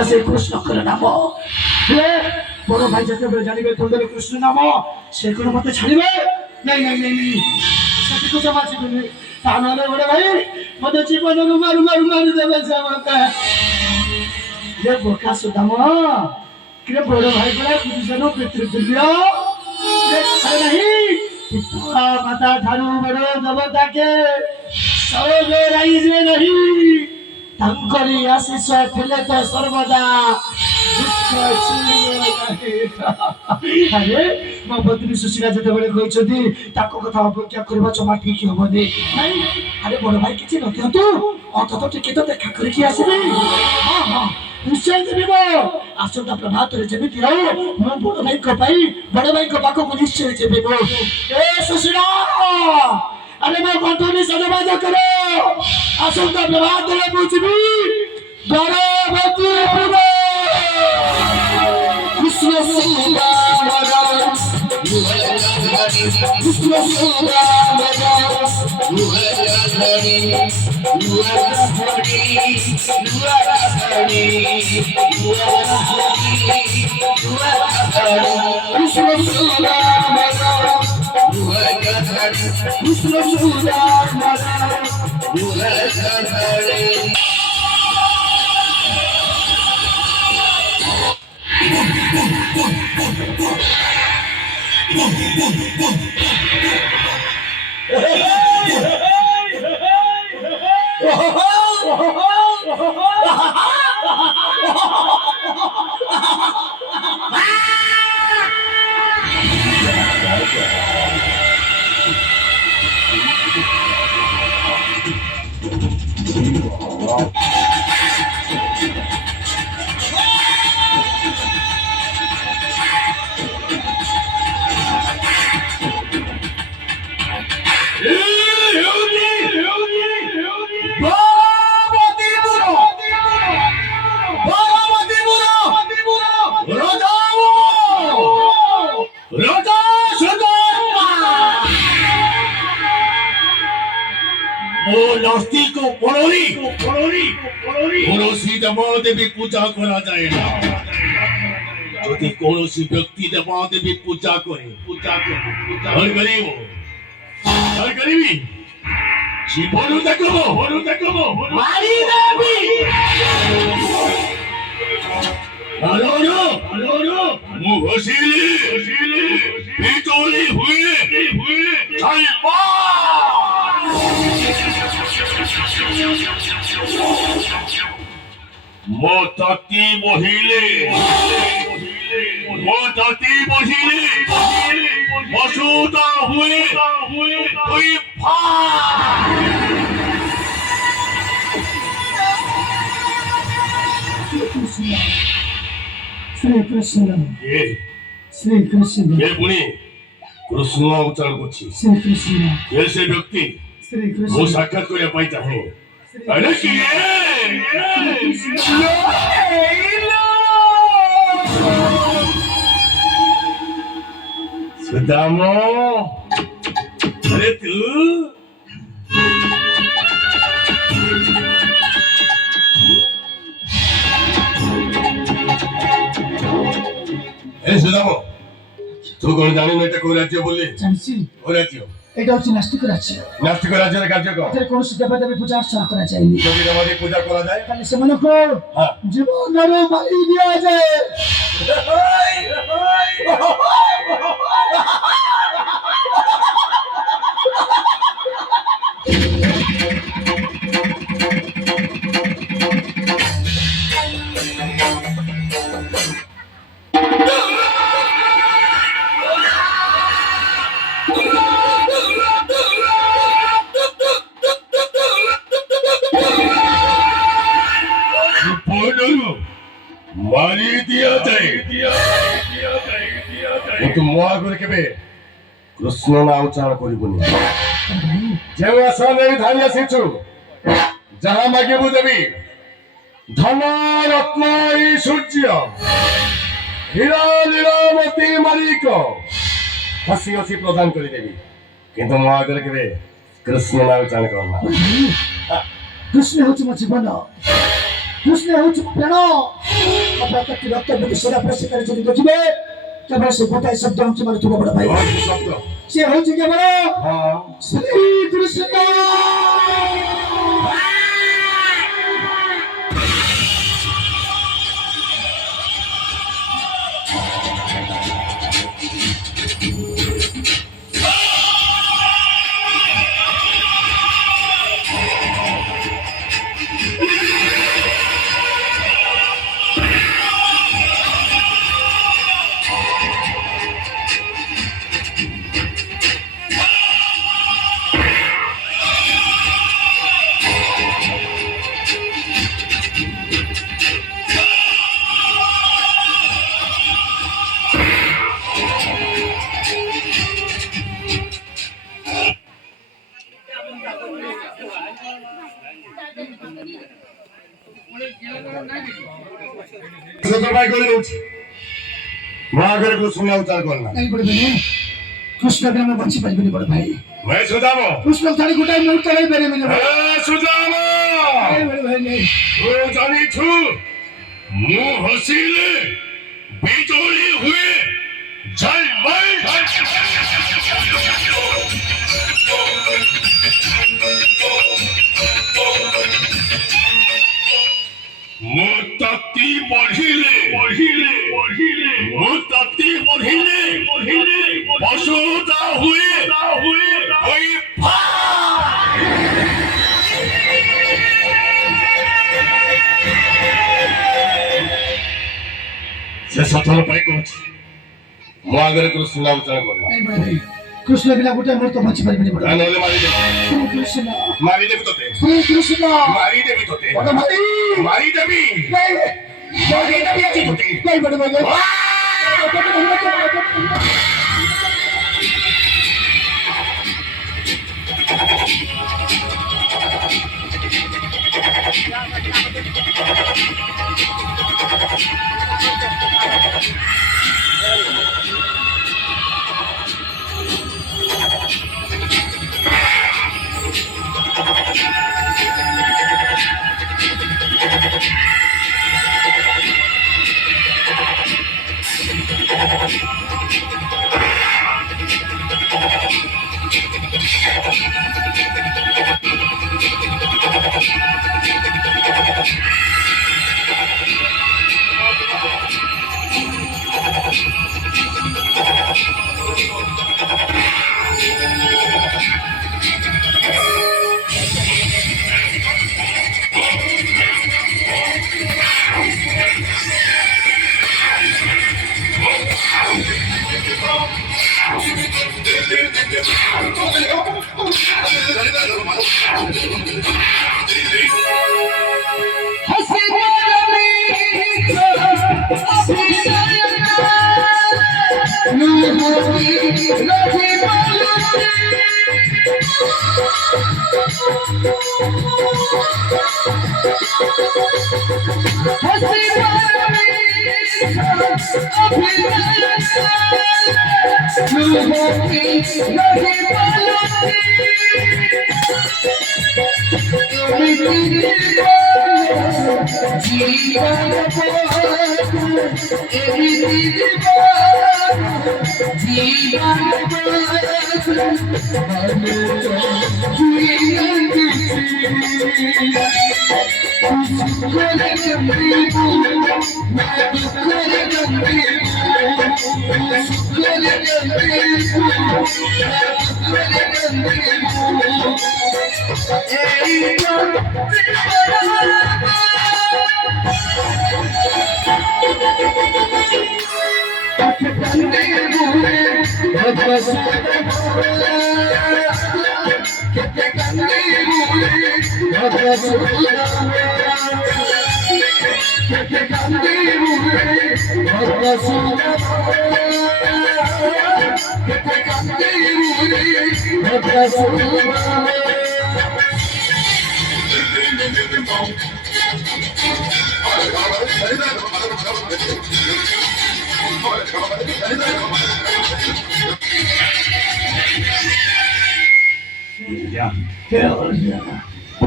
সর্বদা সেই কৃষ্ণকর নাম। বড় ভাই যেতেବେଳେ জানিবে তোদের কৃষ্ণ নাম সে কোনো মতে ছাড়িবে নাই নাই নাই নাই সেটিকে জমা ଯିବିନି। তা নলে বড় ভাই মতে জীবনରୁ মারু মারু মারি দেবে সে আমাকে। ये बोका सुदाम कि बड़ भाई बड़ा गुरुजन पितृतुल्य नहीं पिता माता ठारू बड़ देवता के सब राइजे नहीं तंकरी आशीष फुले तो सर्वदा अरे मो पत्नी सुशीला जते बड़े कहछथि ताको कथा अपेक्षा करबा जमा ठीक होबनी नहीं। अरे बड़ भाई किछि न कहतु अंतत टिके तो देखा करके आसीबे। हां हां निश्चय देवी आसंता प्रभात जमी मो बड़ भाई को पाख को निश्चय देवी ए सुशीला अरे मो कंठनी सजबाज करो आसंता प्रभात बुझबी द्वारवतीपुर कृष्ण देवी पूजा करा जाए ना যদি কোনসি ব্যক্তি দেবা দেবী পূজা করে হর গরিবি জীবন দেখবো মারি দেবী হলো মু হসিলি বিচলি হুয়ে চাইবা मोती बहिले मसूदा हुए श्री कृष्ण श्री कृष्ण ये पुणी कृष्ण उच्चारण करछि श्री कृष्ण ये से व्यक्ति श्री कृष्ण वो साक्षात करे पाई चाहे अरे की सुदामो अरे तू सुदामो तू कौन जानी नहीं को राज्य बोले जानसी ओ राज्य এটা হচ্ছে নাস্তিক রাজ্য। নাস্তিক রাজ্যের কার্যক্রম এদের কোন দেবতাদেবী পূজা অর্চনা করা যায়নি। যদি দেবতাদেবী পূজা করা যায় তাহলে সেମାନଙ୍କୁ জীবনରୁ মারি দিয়াଯାଏ। मारी दिया जाए तू महागर के कृष्ण ना उच्चारण करबुनी जे आसने धान आसीचु जहाँ मागिबु देवी धन रत्न सूर्य हीरा नीलामती मालिक हसी हसी प्रदान कर देवी किंतु महागर के कृष्ण ना उच्चारण करना कृष्ण होची मो जीवन କୃଷ୍ଣ ହେଉଛି ମୋ ପ୍ରାଣ ମୋ ପ୍ରତ୍ୟେକ ରକ୍ତ ବିଦେଶରେ ପ୍ରଶିକାର ଯଦି ଦେଖିବେ କେବଳ ସେ ଗୋଟାଏ ଶବ୍ଦ ହେଉଛି ମାନେ ଥିବ ବଡ଼ ଭାଇ ଶବ୍ଦ ସେ ହେଉଛି କେବଳ ହଁ ଶ୍ରୀକୃଷ୍ଣ ভাই করে রয়েছে মহাগরে কৃষ্ণ উচ্চার করলাম नहीं बड़े भाई कृष्ण बिना मैं बंची पारिबेनी बड़े भाई ভাই সুদাম कृष्ण थारी गोटाए मुहूर्त नहीं पारिबेनी সুদাম नहीं बड़े भाई नहीं ও জানিছু মু হসিলে বিজলি হুয়ে ঝলমল মু তাতি বঢ়িলে বঢ়িলে বঢ়িলে মু তাতি বঢ়িলে বঢ়িলে বসুতা হুয়ে ওই ফা ସେ ସଥର ପାଇଁ କହୁଛି ମୋ ଆଗରେ କୃଷ୍ଣ ଉଚ୍ଚାରଣ କର नहीं बड़े भाई कृष्ण बिना गोटाए मुहूर्त बंची पारिबेनी बड़े ନହେଲେ ମାରିଦେବି श्री कृष्ण ମାରିଦେବି ତତେ श्री कृष्ण ମାରିଦେବି ତତେ बड़े भाई ମାରିଦେବି नहीं ମାରିଦେବି ଆଜି ତତେ नहीं बड़े भाई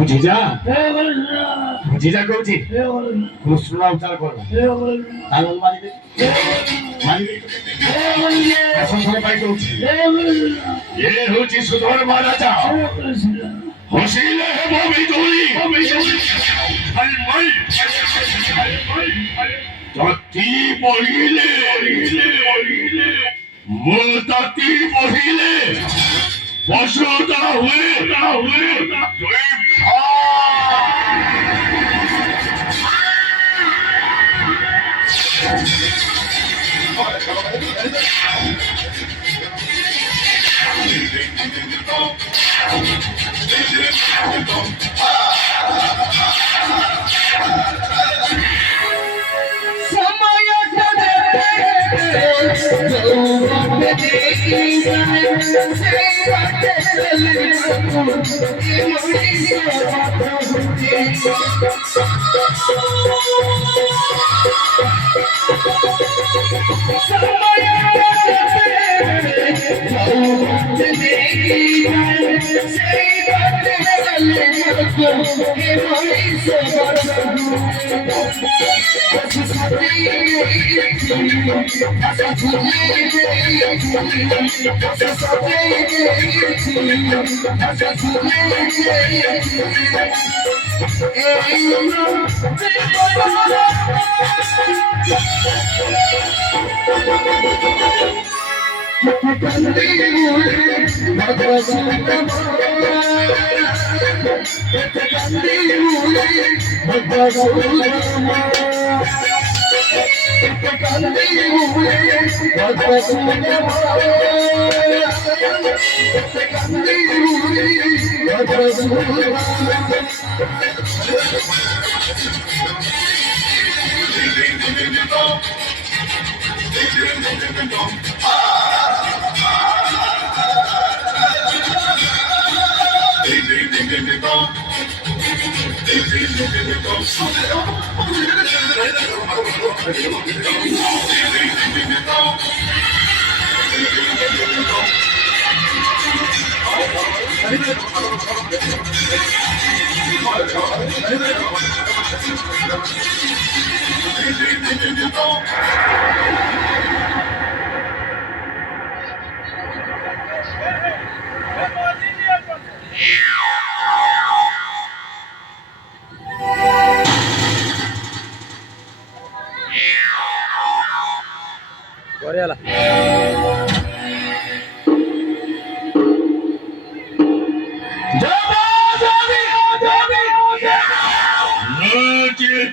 বুঝি যা হে কৃষ্ণ বুঝি যা কହୁଛି হে কৃষ্ণ কৃষ্ণ উচ্চার করলা হে কৃষ্ণ তাল মারিবে হে কৃষ্ণ মারিবে হে কৃষ্ণ ଆସନ୍ତା ପାଇଁ କହୁଛି হে কৃষ্ণ ଏ ହଉଛି ସୁଧର୍ମା ରାଜା হে কৃষ্ণ ହସିଲେ ହେବ ବିଜୁଳି ତାତି ବଢିଲେ ମୋ ତାତି ବଢିଲେ ବର୍ଷଟା ହୁଏ ଦୁଇ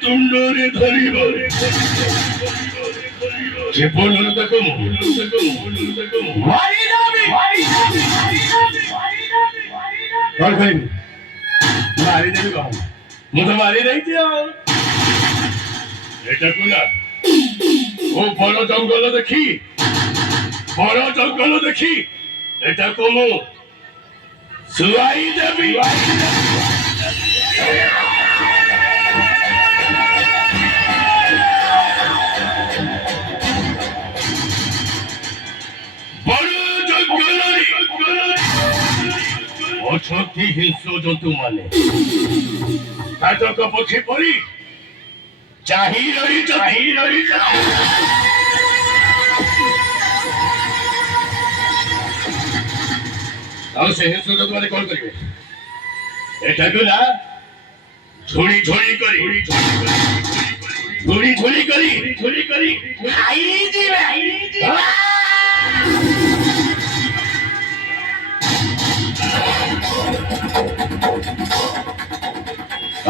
ତୁଣ୍ଡରେ ଧରିବ ଜୀବନର ତାକୁ କଣ କହିବି ମାରିଦେବି କଣ ମୁଁ ତ ମାରି ଦେଇଛି ଆଉ ଏଟାକୁ ନା ଓ ବଣ ଜଙ୍ଗଲ ଦେଖି ଏଟାକୁ ମୁଁ ଶୁଆଇ ଦେବି ଅଛନ୍ତି ହିଂସ୍ର ଜନ୍ତୁ ମାନେ ତାଜକ ପକ୍ଷୀ ପରି ଚାହିଁ ରହିଛନ୍ତି ଆଉ ସେ ହିଂସ୍ର ଜନ୍ତୁ ମାନେ କଣ କରିବେ ଏଟାକୁ ନା ଝୁଳି କରି ଖାଇଯିବେ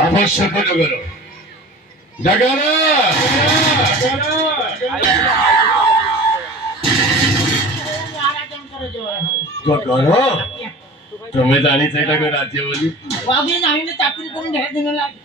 ଆବଶ୍ୟକ ଜଗର ତୁମେ ଜାଣିଛ ଏଟାକୁ ରାଜ୍ୟ ବୋଲି ଚାକିରି କରି ଢେର ଦିନ ଲାଗେ।